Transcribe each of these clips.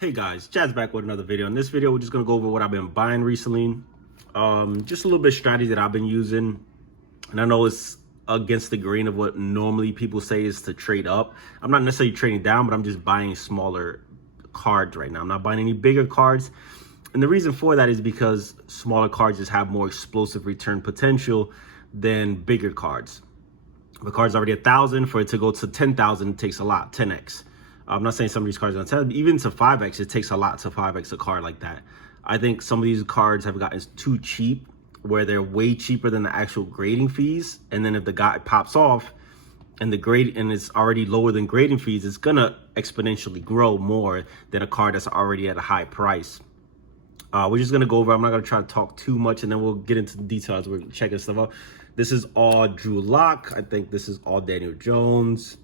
Hey guys, Chad's back with another video. In this video, we're just gonna go over what I've been buying recently. Just a little bit of strategy that I've been using. And I know it's against the grain of what normally people say is to trade up. I'm not necessarily trading down, but I'm just buying smaller cards right now. I'm not buying any bigger cards. And the reason for that is because smaller cards just have more explosive return potential than bigger cards. If a card's already 1,000, for it to go to 10,000 takes a lot, 10x. I'm not saying some of these cards are 10, even to 5x, it takes a lot to 5x a card like that. I think some of these cards have gotten too cheap, where they're way cheaper than the actual grading fees. And then if the guy pops off and the grade and it's already lower than grading fees, it's gonna exponentially grow more than a card that's already at a high price. We're just gonna go over. I'm not gonna try to talk too much, and then we'll get into the details. We're checking stuff out. This is all Drew Lock. I think this is all Daniel Jones.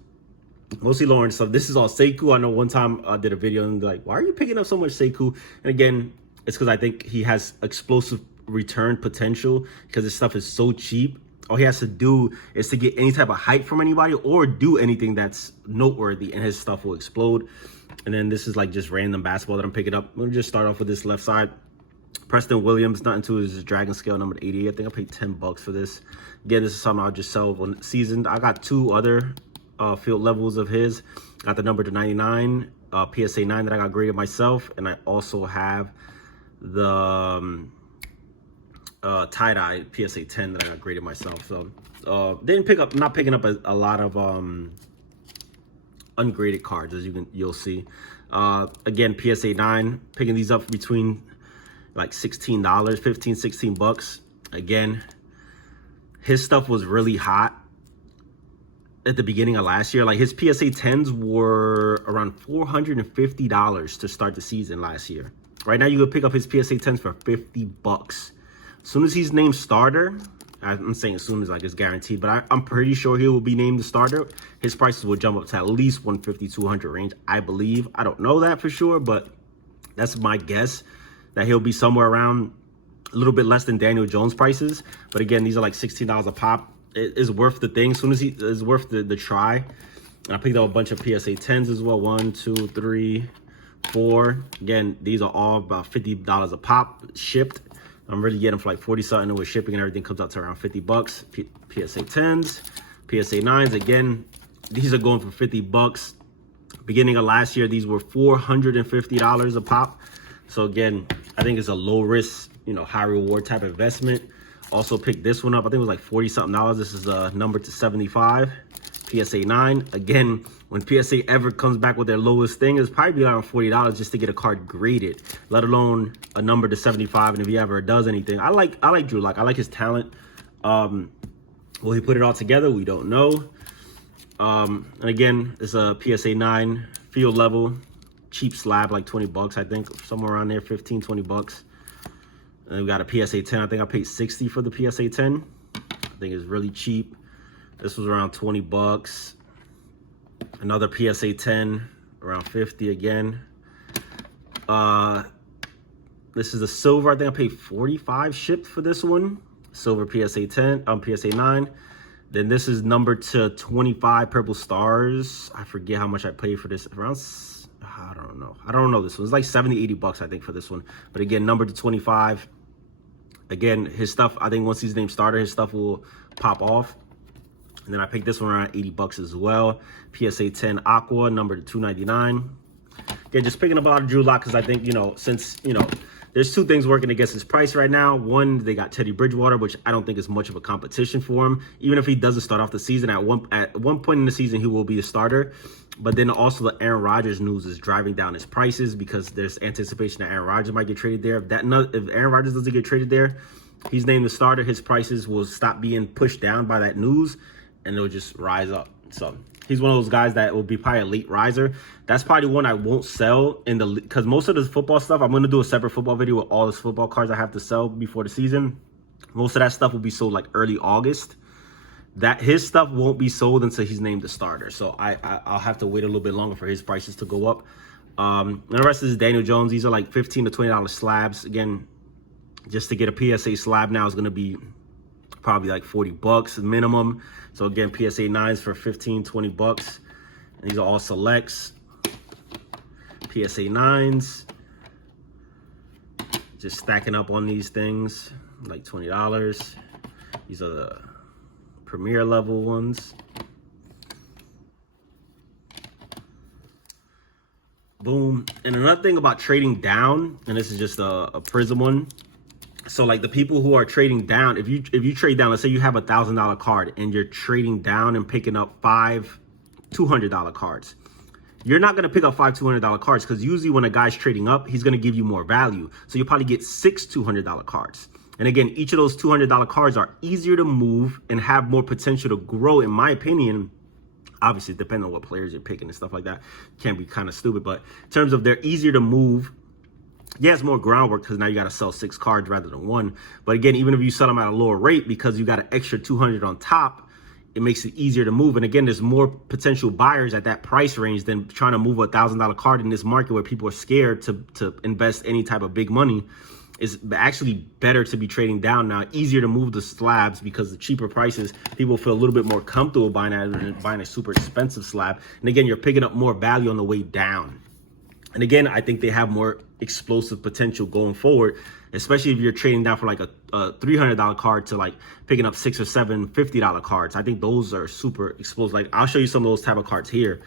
Mostly Lawrence stuff. This is all Sekou. I know one time I did a video and like, why are you picking up so much Sekou? And again, it's because I think he has explosive return potential because his stuff is so cheap. All he has to do is to get any type of hype from anybody or do anything that's noteworthy and his stuff will explode. And then this is like just random basketball that I'm picking up. Let me just start off with this left side. Preston Williams, nothing to his Dragon Scale number 88. I think I paid $10 for this. Again, this is something I'll just sell when seasoned. I got two other field levels of his. Got the number to 99, PSA 9 that I got graded myself, and I also have the tie-dye PSA 10 that I got graded myself. So not picking up a lot of ungraded cards, as you'll see. Again, PSA 9, picking these up between like $16, 15, 16 bucks. Again, his stuff was really hot at the beginning of last year. Like his PSA 10s were around $450 to start the season last year. Right now, you could pick up his PSA 10s for 50 bucks. As soon as he's named starter, I'm saying as soon as like it's guaranteed, but I'm pretty sure he will be named the starter. His prices will jump up to at least 150, 200 range, I believe. I don't know that for sure, but that's my guess, that he'll be somewhere around a little bit less than Daniel Jones prices. But again, these are like $16 a pop. It is worth the thing. As soon as he is worth the try. And I picked up a bunch of PSA 10s as well. 1, 2, 3, 4. Again, these are all about $50 a pop shipped. I'm really getting them for like 40 something with shipping and everything comes out to around 50 bucks. PSA 10s, PSA 9s. Again, these are going for 50 bucks. Beginning of last year, these were $450 a pop. So again, I think it's a low risk, high reward type investment. Also picked this one up. I think it was like 40 something. This is a number to 75. PSA 9. Again, when PSA ever comes back with their lowest thing, it's probably around $40 just to get a card graded, let alone a number to 75. And if he ever does anything, I like Drew Lock. I like his talent. Will he put it all together? We don't know. And again, it's a PSA 9 field level, cheap slab, like 20 bucks, I think, somewhere around there, 15, 20 bucks. And we got a PSA 10. I think I paid 60 for the PSA 10. I think it's really cheap. This was around 20 bucks. Another PSA 10, around 50 again. This is a silver. I think I paid 45 shipped for this one. Silver PSA 10, PSA 9. Then this is numbered to 25 purple stars. I forget how much I paid for this. Around, I don't know this one. It's like 70, 80 bucks, I think, for this one. But again, numbered to 25. Again, his stuff, I think once he's named starter, his stuff will pop off. And then I picked this one around 80 bucks as well. PSA 10 Aqua, number to 299. Again, just picking up a lot of Drew Lock because I think, since, there's two things working against his price right now. One, they got Teddy Bridgewater, which I don't think is much of a competition for him. Even if he doesn't start off the season, at one point in the season, he will be a starter. But then also the Aaron Rodgers news is driving down his prices because there's anticipation that Aaron Rodgers might get traded there. If Aaron Rodgers doesn't get traded there, he's named the starter, his prices will stop being pushed down by that news and it'll just rise up. So he's one of those guys that will be probably a late riser. That's probably one I won't sell in the, because most of the football stuff, I'm going to do a separate football video with all the football cards I have to sell before the season. Most of that stuff will be sold like early August. That his stuff won't be sold until he's named the starter. So I'll have to wait a little bit longer for his prices to go up. And the rest is Daniel Jones. These are like $15 to $20 slabs. Again, just to get a PSA slab now is going to be probably like 40 bucks minimum. So again, PSA 9s for 15, 20 bucks. And these are all selects. PSA 9s. Just stacking up on these things, like $20. These are the premier level ones. Boom. And another thing about trading down, and this is just a Prism one. So like the people who are trading down, if you trade down, let's say you have $1,000 card and you're trading down and picking up 5 $200 cards. You're not going to pick up 5 $200 cards because usually when a guy's trading up, he's going to give you more value. So you'll probably get 6 $200 cards. And again, each of those $200 cards are easier to move and have more potential to grow, in my opinion. Obviously, depending on what players you're picking and stuff like that, can be kind of stupid. But in terms of they're easier to move, yeah, it's more groundwork because now you got to sell 6 cards rather than 1. But again, even if you sell them at a lower rate because you got an extra 200 on top, it makes it easier to move. And again, there's more potential buyers at that price range than trying to move a $1,000 card in this market where people are scared to invest any type of big money. It's actually better to be trading down now, easier to move the slabs because the cheaper prices, people feel a little bit more comfortable buying that than buying a super expensive slab. And again, you're picking up more value on the way down. And again, I think they have more explosive potential going forward, especially if you're trading down for like a $300 card to like picking up 6 or 7 $50 cards. I think those are super explosive. Like I'll show you some of those type of cards here.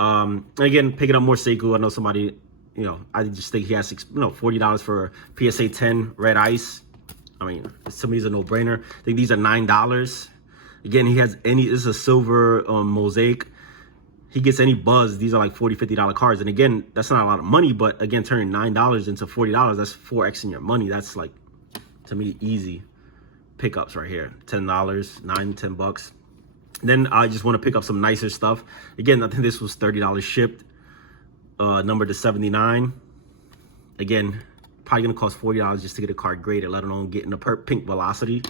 And again, picking up more Sekou. I know somebody, you know, I just think he has, $40 for a PSA 10 red ice. I mean, to me, it's a no-brainer. I think these are $9. Again, he has this is a silver mosaic. He gets any buzz, these are like $40, $50 cards. And again, that's not a lot of money, but again, turning $9 into $40, that's 4x in your money. That's like, to me, easy pickups right here. $10, $9, $10. Then I just want to pick up some nicer stuff. Again, I think this was $30 shipped, numbered to 79. Again, probably gonna cost $40 just to get a card graded, let alone getting the pink velocity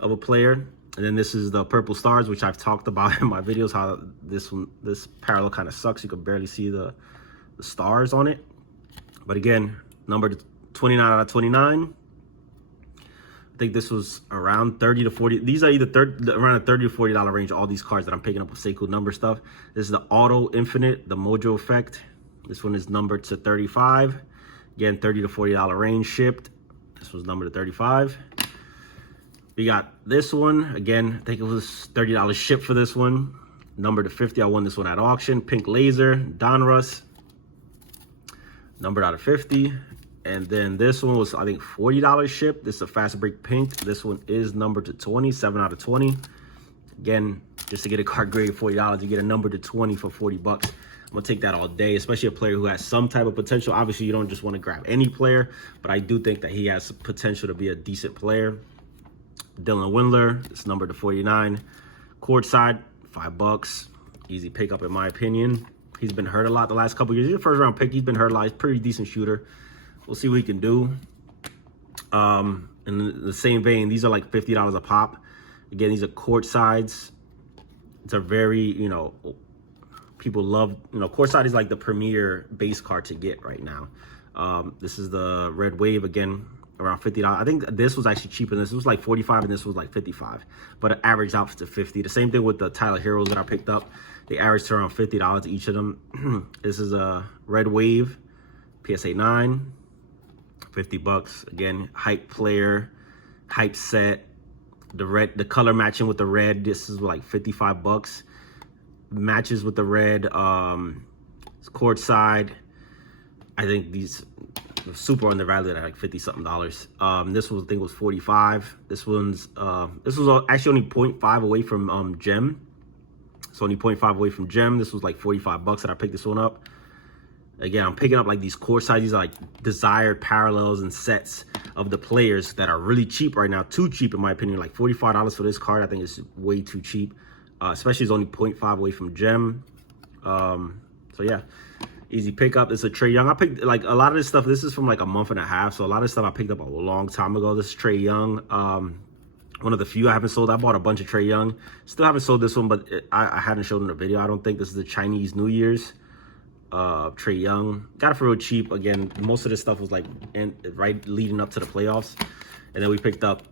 of a player. And then this is the purple stars, which I've talked about in my videos, how this parallel kind of sucks. You can barely see the stars on it. But again, numbered 29 out of 29. I think this was around 30 to 40. These are either around a $30 to $40 range, all these cards that I'm picking up with Sekou number stuff. This is the Auto Infinite, the Mojo Effect. This one is numbered to 35. Again, $30 to $40 range shipped. This was numbered to 35. We got this one. Again, I think it was $30 shipped for this one. Numbered to 50. I won this one at auction. Pink Laser, Donruss. Numbered out of 50. And then this one was, I think, $40 shipped. This is a Fast Break Pink. This one is numbered to 20, 7 out of 20. Again, just to get a card graded $40, you get a number to 20 for $40. I'm gonna take that all day, especially a player who has some type of potential. Obviously, you don't just want to grab any player, but I do think that he has potential to be a decent player. Dylan Windler, it's numbered to 49. Courtside, $5. Easy pickup in my opinion. He's been hurt a lot the last couple years. He's a first round pick. He's been hurt a lot. He's a pretty decent shooter. We'll see what he can do. In the same vein, these are like $50 a pop. Again, these are courtsides. It's a very, people love, courtside is like the premier base card to get right now. This is the Red Wave, again, around $50. I think this was actually cheaper than this. It was like 45 and this was like 55, but it averaged out to 50. The same thing with the Tyler Heroes that I picked up. They averaged to around $50 each of them. This is a Red Wave, PSA 9, $50. Again, hype player, hype set. The color matching with the red, this is like $55. Matches with the red, it's courtside. I think these super undervalued at like $50-something. This one I think was 45. This was actually only 0.5 away from gem. It's only 0.5 away from gem. This was like $45 that I picked this one up. Again, I'm picking up like these courtside. These are like desired parallels and sets of the players that are really cheap right now. Too cheap in my opinion. Like $45 for this card, I think it's way too cheap. Especially it's only 0.5 away from gem. So yeah. Easy pickup. It's a Trae Young. I picked like a lot of this stuff. This is from like a month and a half. So a lot of stuff I picked up a long time ago. This is Trae Young. One of the few I haven't sold. I bought a bunch of Trae Young. Still haven't sold this one, but I hadn't showed in a video. I don't think this is the Chinese New Year's. Trae Young. Got it for real cheap. Again, most of this stuff was like right leading up to the playoffs. And then we picked up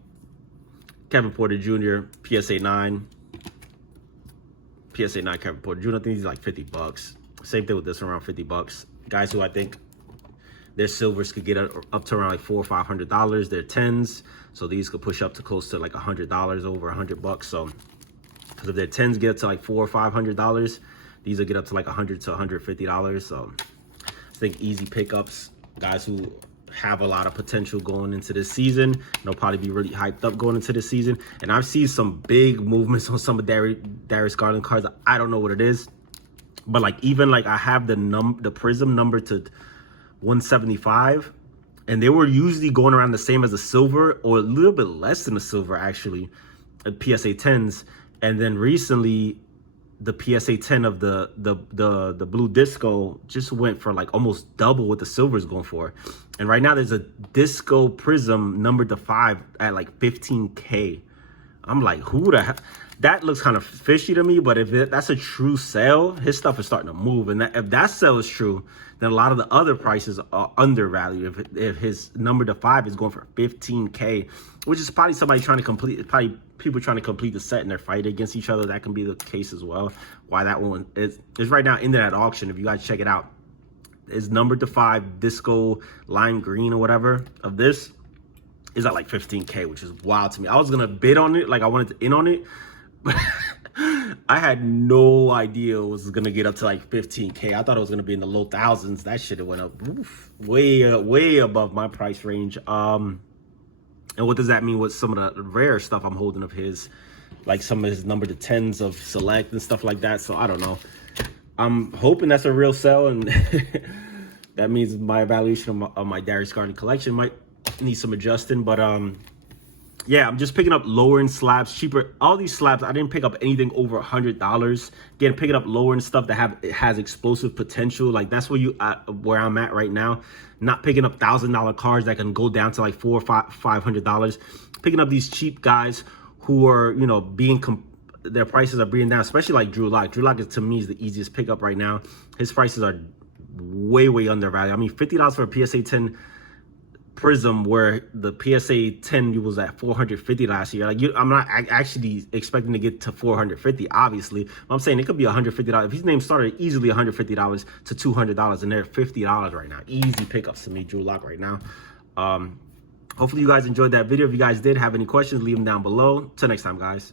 Kevin Porter Jr. PSA 9. PSA 9 Kevin Porter Jr. I think he's like $50. Same thing with this, around 50 bucks. Guys who I think their silvers could get up to around like $400 or $500. Their 10s, so these could push up to close to like $100, over 100 bucks. So, because if their 10s get up to like $400 or $500, these will get up to like $100 to $150. So, I think easy pickups. Guys who have a lot of potential going into this season. They'll probably be really hyped up going into this season. And I've seen some big movements on some of Darius Garland cards. I don't know what it is, but like even like I have the Prism number to 175, and they were usually going around the same as a silver, or a little bit less than a silver actually, at PSA 10s. And then recently the PSA 10 of the blue disco just went for like almost double what the silver is going for. And right now there's a disco Prism numbered to 5 at like 15K. I'm like, who the heck? That looks kind of fishy to me, but if that's a true sale, his stuff is starting to move. And if that sale is true, then a lot of the other prices are undervalued. If his number to 5 is going for 15K, which is probably somebody trying to complete, probably people trying to complete the set and they're fighting against each other. That can be the case as well. Why that one is right now in that auction. If you guys check it out, is numbered to 5 disco lime green or whatever of this is at like 15K, which is wild to me. I was gonna bid on it, like I wanted to in on it, but I had no idea it was gonna get up to like 15K. I thought it was gonna be in the low thousands. That shit went up way above my price range. And what does that mean with some of the rare stuff I'm holding of his, like some of his number to 10s of select and stuff like that? So I don't know. I'm hoping that's a real sell, and that means my evaluation of my Darius Garland collection might need some adjusting. But yeah, I'm just picking up lower end slabs, cheaper. All these slabs, I didn't pick up anything over $100. Again, picking up lower end stuff that has explosive potential. Like that's where I'm at right now. Not picking up $1,000 cards that can go down to like $400 or $500. Picking up these cheap guys who are, you know, their prices are bringing down, especially like Drew Lock. Drew Lock, to me, is the easiest pickup right now. His prices are way undervalued. I mean, $50 for a PSA 10 Prism, where the PSA 10 was at $450 last year. Like, I'm not actually expecting to get to $450, obviously. I'm saying it could be $150. If his name started easily $150 to $200, and they're $50 right now. Easy pickups to me, Drew Lock right now. Hopefully you guys enjoyed that video. If you guys did have any questions, leave them down below. Till next time, guys.